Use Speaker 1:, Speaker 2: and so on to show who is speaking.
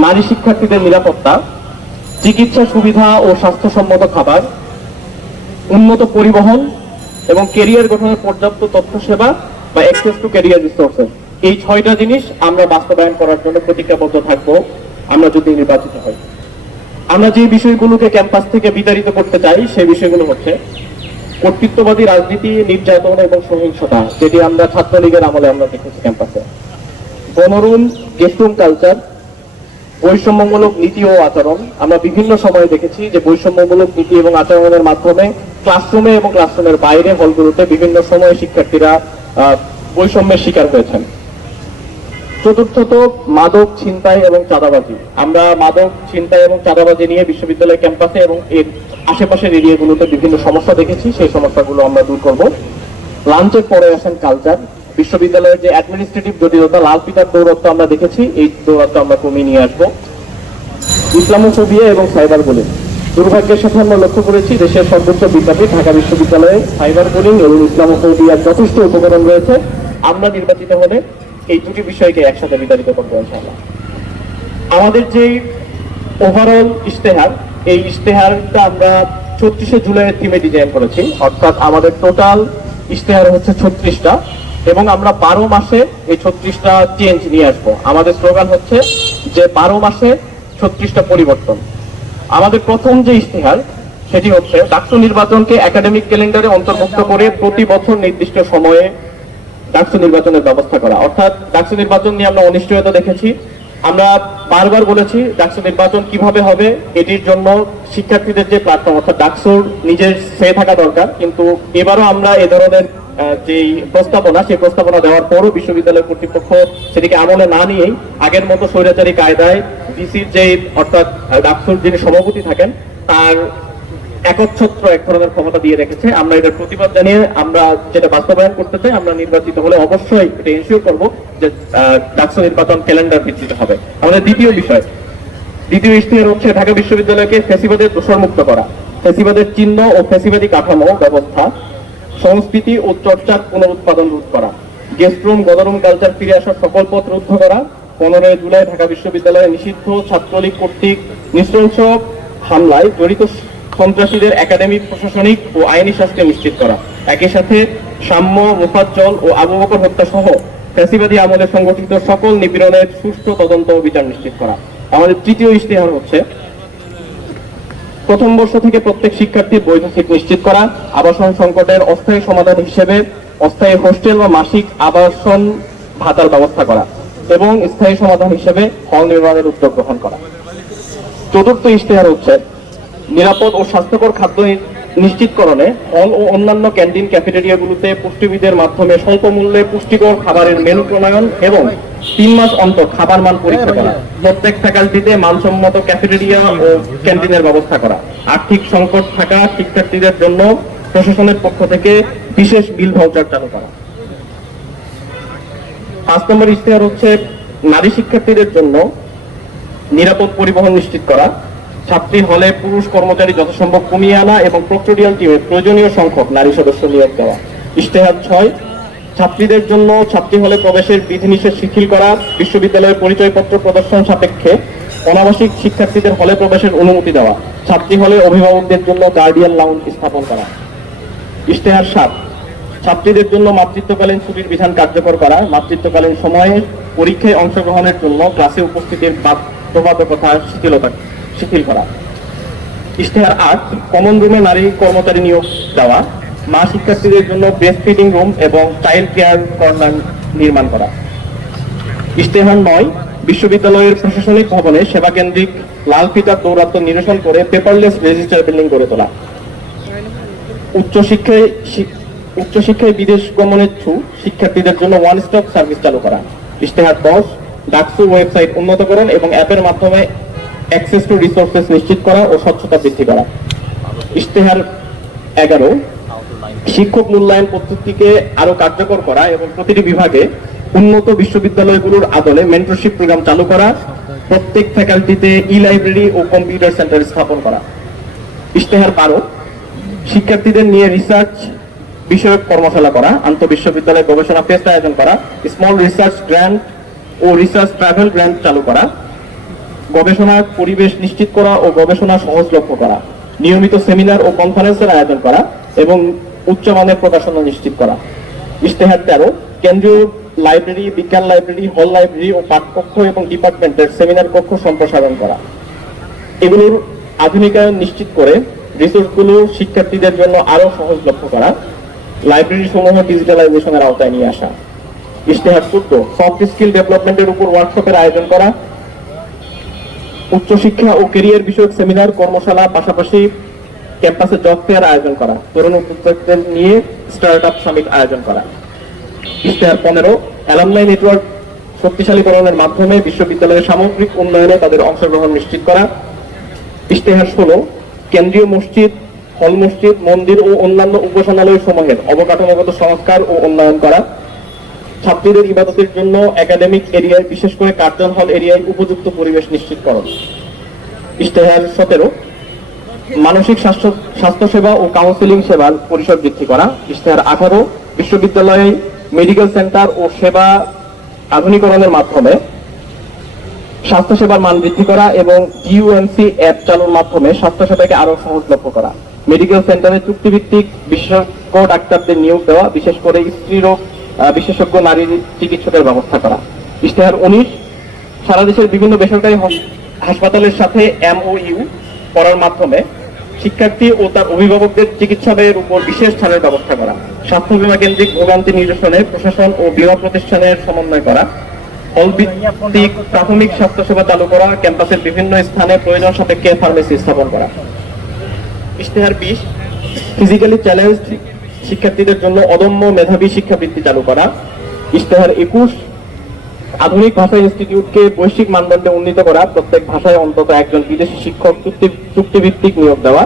Speaker 1: নারী শিক্ষার্থীদের নিরাপত্তা, চিকিৎসা সুবিধা ও স্বাস্থ্যসম্মত খাবার, উন্নত পরিবহন এবং কেরিয়ার গঠনের পর্যাপ্ত তথ্য সেবা বা অ্যাক্সেস টু ক্যারিয়ার রিসোর্সেস এই ছয়টা জিনিস আমরা বাস্তবায়ন করার জন্য প্রতিজ্ঞাবদ্ধ থাকব, আমরা যদি নির্বাচিত হই। আমরা যে বিষয়গুলোকে ক্যাম্পাস থেকে বিতাড়িত করতে চাই, সেই বিষয়গুলো হচ্ছে কর্তৃত্ববাদী রাজনীতি, নির্যাতন এবং সহিংসতা, যেটি আমরা ছাত্রলীগের আমলে আমরা দেখেছি ক্যাম্পাসে। গণরুম গেস্টরুম কালচার বৈষম্যমূলক নীতি ও আচরণ। আমরা বিভিন্ন সময়ে দেখেছি যে বৈষম্যমূলক নীতি এবং আচরণের মাধ্যমে ক্লাসরুমে এবং ক্লাসরুমের বাইরে হলগুলোতে বিভিন্ন সময়ে শিক্ষার্থীরা বৈষম্যের শিকার হয়েছেন। চতুর্থত, মাদক ছিনতাই এবং চাঁদাবাজি। আমরা মাদক ছিনতাই এবং চাঁদাবাজি নিয়ে বিশ্ববিদ্যালয় ক্যাম্পাসে এবং এর আশেপাশের এরিয়াগুলোতে বিভিন্ন সমস্যা দেখেছি। সেই সমস্যাগুলো আমরা দূর করব। লাঞ্চের পরে আসেন কালচার। বিশ্ববিদ্যালয়ের যে অ্যাডমিনিস্ট্রেটিভ জটিলতা, লাল পিতার দৌরত্ব আমরা দেখেছি, এই দৌরত্ব আমরা কমিয়ে নিয়ে আসব। ইসলামোফোবিয়া এবং সাইবার বুলিং। দুর্ভাগ্যের সাথে আমরা লক্ষ্য করেছি, দেশের সর্বোচ্চ বিদ্যাপীঠ, ঢাকা বিশ্ববিদ্যালয়ে সাইবার বুলিং এবং ইসলামোফোবিয়ার যথেষ্ট উপকরণ রয়েছে। আমরা নির্বাচিত হলে এই দুটি বিষয়কে একসাথে বিতাড়িত করব, ইনশাআল্লাহ। আমাদের যে ওভারঅল ইশতেহার, এই ইশতেহারটা আমরা ছত্রিশে জুলাইয়ের থিমে ডিজাইন করেছি। অর্থাৎ আমাদের টোটাল ইশতেহার হচ্ছে ছত্রিশটা। এবং আমরা বারো মাসে এই ছত্রিশটা চেঞ্জ নিয়ে আসব। আমাদের স্লোগান হচ্ছে যে বারো মাসে ছত্রিশটা পরিবর্তন। আমাদের প্রথম যে ইশতেহার, সেটি হচ্ছে ডাকসু নির্বাচনকে একাডেমিক ক্যালেন্ডারে অন্তর্ভুক্ত করে প্রতি বছর নির্দিষ্ট সময়ে ডাকসু নির্বাচনের ব্যবস্থা করা। অর্থাৎ ডাকসু নির্বাচন নিয়ে আমরা অনিশ্চয়তা দেখেছি। আমরা বারবার বলেছি ডাকসু নির্বাচন কীভাবে হবে, এটির জন্য শিক্ষার্থীদের যে প্ল্যাটফর্ম অর্থাৎ ডাকসুর নিজের সে থাকা দরকার। কিন্তু এবারও আমরা এ ধরনের যেই প্রস্তাবনা, সেই প্রস্তাবনা দেওয়ার পরও বিশ্ববিদ্যালয় কর্তৃপক্ষ সেটিকে আমলে না নিয়েই আগের মতো স্বৈরাচারী কায়দায় ডিসির যে অর্থাৎ ডাকসুর যিনি সভাপতি থাকেন, তার একচ্ছত্র এক ধরনের ক্ষমতা দিয়ে রেখেছে। আমরা এটার প্রতিবাদ জানিয়ে আমরা যেটা বাস্তবায়ন করতে চাই, আমরা নির্বাচিত হলে অবশ্যই এটা এনশিওর করব যে ডাকসু নির্বাচন ক্যালেন্ডার ভিত্তিতে হবে। আমাদের দ্বিতীয় বিষয়, দ্বিতীয় ইশতেহার হচ্ছে ঢাকা বিশ্ববিদ্যালয়কে ফেসিবাদের দোষরমুক্ত করা। ফেসিবাদের চিহ্ন ও ফেসিবাদী কাঠামো ব্যবস্থা। সংস্কৃতি ও চর্চার পুনরুৎপাদন রোধ করা। গেস্ট রুম গদরুম, কালচার ফিরে আসার সকল পথ রুদ্ধ করা। পনেরোই জুলাই ঢাকা বিশ্ববিদ্যালয়ে নিষিদ্ধ ছাত্রলীগ কর্তৃক নৃশংস হামলায় জড়িত সন্ত্রাসীদের একাডেমিক প্রশাসনিক ও আইনি শাস্তি নিশ্চিত করা। একই সাথে সাম্য, মুফাজ্জল ও আবু বকর হত্যা সহ ফ্যাসিবাদী আমলে সংগঠিত সকল নিপীড়নের সুষ্ঠু তদন্ত ও বিচার নিশ্চিত করা। আমাদের তৃতীয় ইশতেহার হচ্ছে প্রথম বর্ষ থেকে প্রত্যেক শিক্ষার্থীর বৈধ সিট নিশ্চিত করা, আবাসন সংকটের অস্থায়ী সমাধান হিসেবে অস্থায়ী হোস্টেল বা মাসিক আবাসন ভাতার ব্যবস্থা করা এবং স্থায়ী সমাধান হিসেবে হল নির্মাণের উদ্যোগ গ্রহণ করা। চতুর্থ ইশতেহার হচ্ছে নিরাপদ ও স্বাস্থ্যকর খাদ্য নিশ্চিতকরণে হল ও অন্যান্য ক্যান্টিন ক্যাফেটেরিয়াগুলোতে পুষ্টিবিদের মাধ্যমে স্বল্প মূল্যে পুষ্টিকর খাবারের মেনু প্রণয়ন এবং তিন মাস অন্তর খাবার মান পরীক্ষা করা। প্রত্যেক ফ্যাকাল্টিতে মানসম্মত ক্যাফেটেরিয়া ও ক্যান্টিনের ব্যবস্থা করা। আর্থিক সংকট থাকা শিক্ষার্থীদের জন্য প্রশাসনের পক্ষ থেকে বিশেষ বিল ভাউচার চালু করা। পাঁচ নম্বর ইশতেহার হচ্ছে নারী শিক্ষার্থীদের জন্য নিরাপদ পরিবহন নিশ্চিত করা। ছাত্রী হলে পুরুষ কর্মচারী যথাসম্ভব কমিয়ে আনা এবং প্রক্টোরিয়াল টিমে প্রয়োজনীয় সংখ্যক নারী সদস্য নিয়োগ দেওয়া। ইশতেহার ছয় ছাত্রীদের জন্য ছাত্রী হলে প্রবেশের বিধিনিষেধ শিথিল করা, বিশ্ববিদ্যালয়ের পরিচয়পত্র প্রদর্শন সাপেক্ষে অনাবাসিক শিক্ষার্থীদের হলে প্রবেশের অনুমতি দেওয়া, ছাত্রী হলে অভিভাবকদের জন্য গার্ডিয়ান লাউন্জ স্থাপন করা। ইশতেহার সাত, ছাত্রীদের জন্য মাতৃত্বকালীন ছুটির বিধান কার্যকর করা, মাতৃত্বকালীন সময়ে পরীক্ষায় অংশগ্রহণের জন্য ক্লাসে উপস্থিতির বাধ্যবাধকতা শিথিলতা শিথিল করা। ইশতেহার আট কমন রুমে নারী কর্মচারী নিয়োগ দেওয়া মা শিক্ষার্থীদের জন্য ব্রেস্ট ফিডিং রুম এবং চাইল্ড কেয়ার কর্নার নির্মাণ করা। ইশতেহার নয়, বিশ্ববিদ্যালয়ের প্রশাসনিক ভবনে সেবা কেন্দ্রিক লাল ফিতার দৌরাত্ম নিরসন করে পেপারলেস রেজিস্টার বিল্ডিং গড়ে তোলা। উচ্চশিক্ষায় উচ্চশিক্ষায় বিদেশ গমনের ছু শিক্ষার্থীদের জন্য ওয়ান স্টপ সার্ভিস চালু করা। ইশতেহার দশ, ডাকসু ওয়েবসাইট উন্নত উন্নতকরণ এবং অ্যাপের মাধ্যমে অ্যাক্সেস টু রিসোর্সেস নিশ্চিত করা ও স্বচ্ছতা বৃদ্ধি করা। ইশতেহার এগারো শিক্ষক মূল্যায়ন পদ্ধতিকে আরও কার্যকর করা এবং প্রতিটি বিভাগে উন্নত বিশ্ববিদ্যালয়গুলোর আদলে মেন্টরশিপ প্রোগ্রাম চালু করা, প্রত্যেক ফ্যাকাল্টিতে ই লাইব্রেরি ও কম্পিউটার সেন্টার স্থাপন করা। ইশতেহার বারো শিক্ষার্থীদের নিয়ে রিসার্চ বিষয়ক কর্মশালা করা, আন্তঃবিশ্ববিদ্যালয় গবেষণা ফেস্ট আয়োজন করা স্মল রিসার্চ গ্র্যান্ট ও রিসার্চ ট্রাভেল গ্র্যান্ট চালু করা গবেষণার পরিবেশ নিশ্চিত করা ও গবেষণা সহজলভ্য করা, নিয়মিত সেমিনার ও কনফারেন্সের আয়োজন করা এবং উচ্চমানের প্রকাশনা নিশ্চিত করা। ইশতেহার তেরো, কেন্দ্রীয় লাইব্রেরি, বিজ্ঞান লাইব্রেরি, হল লাইব্রেরি ও পাঠকক্ষ এবং ডিপার্টমেন্টের সেমিনার কক্ষ সম্প্রসারণ করা। এগুলোর আধুনিকায়ন নিশ্চিত করে রিসোর্সগুলো শিক্ষার্থীদের জন্য আরও সহজলভ্য করা লাইব্রেরি সমূহ ডিজিটালাইজেশনের আওতায় নিয়ে আসা। ইশতেহার চোদ্দ, সফট স্কিল ডেভেলপমেন্টের উপর ওয়ার্কশপের আয়োজন করা। উচ্চশিক্ষা ও কেরিয়ার বিষয়ক সেমিনার, কর্মশালা, পাশাপাশি ক্যাম্পাসে জব ফেয়ার আয়োজন করা, তরুণ উদ্যোক্তাদের নিয়ে স্টার্ট আপ সামিট আয়োজন করা। ইশতেহার পনেরো অ্যালামনাই নেটওয়ার্ক শক্তিশালীকরণের মাধ্যমে বিশ্ববিদ্যালয়ের সামগ্রিক উন্নয়নে তাদের অংশগ্রহণ নিশ্চিত করা। ইশতেহার ষোলো, কেন্দ্রীয় মসজিদ, হল মসজিদ, মন্দির ও অন্যান্য উপাসনালয় সমূহের অবকাঠামোগত সংস্কার ও উন্নয়ন করা। ছাত্রীদের ইবাদতের জন্য একাডেমিক এরিয়ায় বিশেষ করে কার্জন হল এরিয়ায় উপযুক্ত পরিবেশ নিশ্চিতকরণ। ইশতেহার সতেরো মানসিক স্বাস্থ্য স্বাস্থ্যসেবা ও কাউন্সিলিং সেবার পরিসর বৃদ্ধি করা। ইশতেহার আঠারো বিশ্ববিদ্যালয়ে মেডিকেল সেন্টার ও সেবা আধুনিকরণের মাধ্যমে স্বাস্থ্যসেবার মান বৃদ্ধি করা এবং ইউএমসি অ্যাপ চালুর মাধ্যমে স্বাস্থ্যসেবাকে আরও সহজলভ্য করা। মেডিকেল সেন্টারে চুক্তিভিত্তিক বিশেষজ্ঞ ডাক্তারদের নিয়োগ দেওয়া বিশেষ করে স্ত্রীরোগ আহ, বিশেষজ্ঞ নারী চিকিৎসকের ব্যবস্থা করা। ইশতেহার উনিশ সারা দেশের বিভিন্ন বেসরকারি হাসপাতালের সাথে এমওইউ করার মাধ্যমে শিক্ষার্থী ও তার অভিভাবকদের চিকিৎসা ব্যয়ের উপর বিশেষ ছাড়ের ব্যবস্থা করা, স্বাস্থ্য বীমা কেন্দ্রিক ভোগান্তি নিরসনে প্রশাসন ও বীমা প্রতিষ্ঠানের সমন্বয় করা, হল ভিত্তিক প্রাথমিক স্বাস্থ্যসেবা চালু করা, ক্যাম্পাসের বিভিন্ন স্থানে প্রয়োজন সাপেক্ষে ফার্মেসি স্থাপন করা। ইশতেহার বিশ ফিজিক্যালি চ্যালেঞ্জ শিক্ষার্থীদের জন্য অদম্য মেধাবী শিক্ষাবৃত্তি চালু করা। ইশতেহার একুশ আধুনিক ভাষা ইনস্টিটিউটকে বৈশ্বিক মানদণ্ডে উন্নীত করা প্রত্যেক ভাষায় অন্তত একজন বিদেশি শিক্ষক চুক্তি চুক্তিভিত্তিক নিয়োগ দেওয়া।